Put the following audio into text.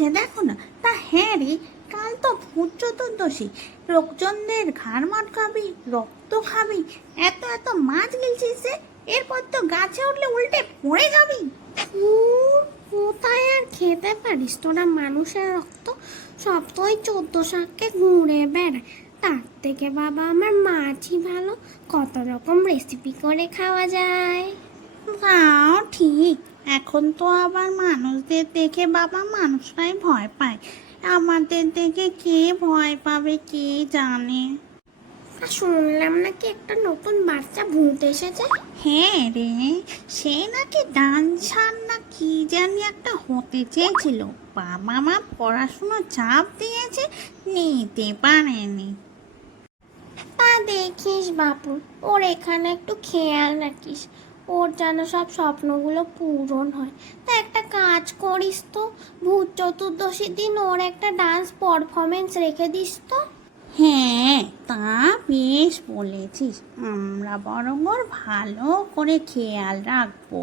গিলছে দেখো না। তা হ্যাঁ রে, কাল তো ভূত চতুর্দশী, লোকজনদের ঘাড় খাবি, রক্ত খাবি, এত এত মাছ গিলছিস যে এরপর তো গাছে উঠলে উল্টে পড়ে যাবি। কোথায় আর খেতে পারিস তোরা মানুষের রক্ত? সব তো ওই 14 শাককে ঘুরে বেড়ায়। তার থেকে বাবা আমার মাছই ভালো, কত রকম রেসিপি করে খাওয়া যায়। তাও ঠিক, এখন তো আবার মানুষদের দেখে বাবা মানুষরাই ভয় পায়, আমাদের দেখে কে ভয় পাবে কে জানে। আর শুনলাম নাকি একটা নতুন বাচ্চা ভূত এসেছে। হ্যাঁ রে, সে নাকি ডান্সার না কি জানি একটা হতে চেয়েছিল, বাবা মা পড়াশুনো চাপ দিয়েছে, নিতে পারেনি। তা দেখিস বাপু, ওর এখানে একটু খেয়াল রাখিস, ওর যেন সব স্বপ্নগুলো পূরণ হয়। তা একটা কাজ করিস তো, ভূত চতুর্দশীর দিন ওর একটা ডান্স পারফরমেন্স রেখে দিস তো। হ্যাঁ, তা বেশ বলেছিস, আমরা বরং ওর ভালো করে খেয়াল রাখবো।